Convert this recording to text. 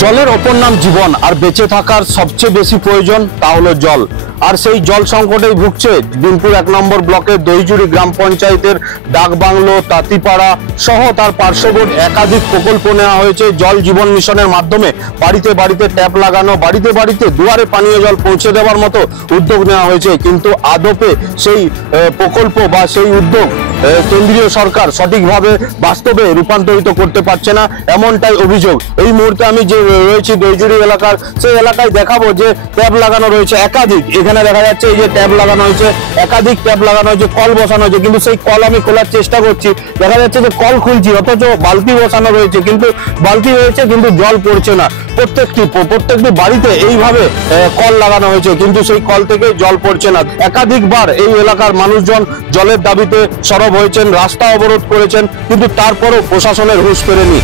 জলের অপর নাম জীবন, আর বেঁচে থাকার সবচেয়ে বেশি প্রয়োজন তা হলো জল। আর সেই জল সংকটেই ভুগছে বিনপুর 1 নম্বর ব্লকের দহিজুড়ি গ্রাম পঞ্চায়েতের ডাকবাংলো, তাঁতিপাড়া সহ তার পার্শ্ববর্তী একাধিক প্রকল্প নেওয়া হয়েছে জল জীবন মিশনের মাধ্যমে। বাড়িতে বাড়িতে ট্যাপ লাগানো, বাড়িতে বাড়িতে দুয়ারে পানীয় জল পৌঁছে দেওয়ার মতো উদ্যোগ নেওয়া হয়েছে, কিন্তু আদপে সেই প্রকল্প বা সেই উদ্যোগ কেন্দ্রীয় সরকার সঠিকভাবে বাস্তবে রূপান্তরিত করতে পারছে না, এমনটাই অভিযোগ। এই মুহূর্তে আমি যে রয়েছি দহিজুড়ি এলাকার, সেই এলাকায় দেখাবো যে ট্যাপ লাগানো রয়েছে একাধিক। এখানে দেখা যাচ্ছে এই যে ট্যাপ লাগানো হয়েছে, একাধিক ট্যাপ লাগানো হয়েছে, কল বসানো হয়েছে, কিন্তু সেই কল আমি খোলার চেষ্টা করছি, দেখা যাচ্ছে যে কল খুলছি অথচ বালতি বসানো রয়েছে, কিন্তু বালতি রয়েছে কিন্তু জল পড়ছে না। প্রত্যেকটি বাড়িতে এইভাবে কল লাগানো হয়েছে, কিন্তু সেই কল থেকে জল পড়ছে না। একাধিকবার এই এলাকার মানুষজন জলের দাবিতে সরব হয়েছেন, রাস্তা অবরোধ করেছেন, কিন্তু তারপরও প্রশাসনের হুঁশ ফেরেনি।